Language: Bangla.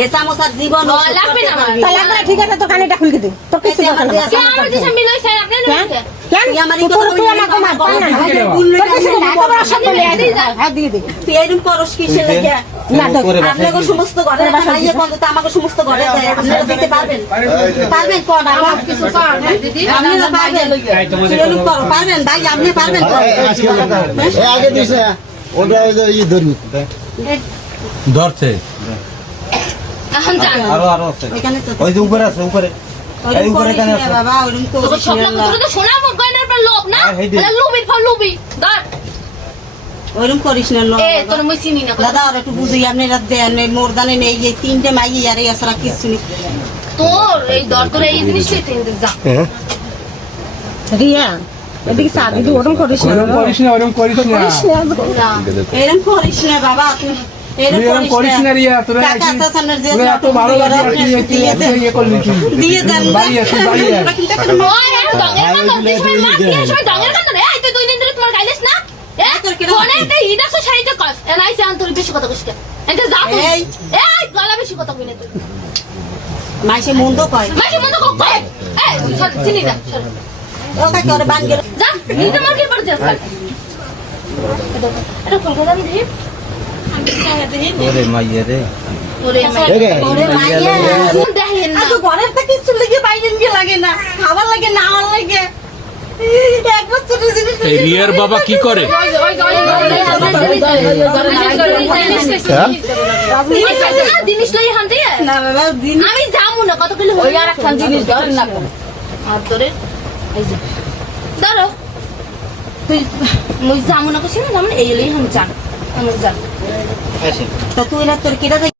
এ চামচার জীবন লাগবে না আমার। তাহলে একবার ঠিক আছে তো কানেটা খুলকে দে তো কিছু দরকার নেই কে আমার দেশে মিল হইছে আপনি না কেন আমার তুই আমাকে মার পান না তোর কিছু না তো বড় সব বলে হ্যাঁ দিয়ে দে তুই এরকম করস কিসের লাগে না তো আপনাকে সমস্ত ঘরে ভাইয়ে কোন তো আমাকে সমস্ত ঘরে যায় আপনারা দিতে পারবেন পারবেন কোন আমার কিছু স্যার দিদি আপনারা পারবেন এরকম করো পারবেন ভাই আপনি পারবেন আগে দিছে ওটা এই ধরবি ধরছে এখন জান আরো আছে এখানে তো ওই যে উপরে আছে উপরে এই উপরে কেন আছে বাবা ওরকম তো তোর সব লোক তোর তো সোনা গয়নার পর লোভ না তাহলে লুবি ফল লুবি ধর ওরকম করিস না এ তোর মুই চিনি না দাদা আর একটু বুঝি আপনি রাত দেন মোর দানে নেই এই তিনটে মাইয়ে আর এছাড়া কিছু নেই তোর এই দর তোর এই জিনিসটাই তুই যা রিয়া এদিকে চা দিদি ওরম করিস না ওরকম করিস না না এরকম করিস না বাবা তুই এরকম করিস না রিয়া তোরা কাকা চাচানের যে এত ভালো ইয়ে করলি দিয়ে দেন বাড়ি আছে বাড়ি আছে ওই আর দঙ্গের কাম করছিস ভাই মার দিয়ে সবাই দঙ্গের কাম রে এই তুই দুই দিন ধরে তোমার গাইলিস না এ তোর কি ফোনে তে ইদাস শাড়িতে কস এলাই জান তোর বেশি কথা কইছিস এতে যা তুই এই গলা বেশি কথা কই না তুই মাইসে মন্দ কয় মাঝে মনে কই এই সর চিনি না ও কাকে ওরে বান গেল যা নিজে মার কি পড়ছে এটা কলকাতা দিই ওরে মাইয়া রে ওরে ওরে মাইয়া দেখেন না তো ঘরের তো কিছু লাগে বাইরে গিয়ে লাগে না খাবার লাগে না আমার লাগে একবার ছোট জিনিস এই রিয়ার বাবা কি করে? জিনিস লই হান দিয়ে না বাবা দিন আমি যামু না কত কিলো ওই আর একখান জিনিস ধরেন না আর ধরে এই যে ধরো তুই মুই যামু না কইছিস না যামু এই লই হান যান আমি যান তো তুই না তোর কিরা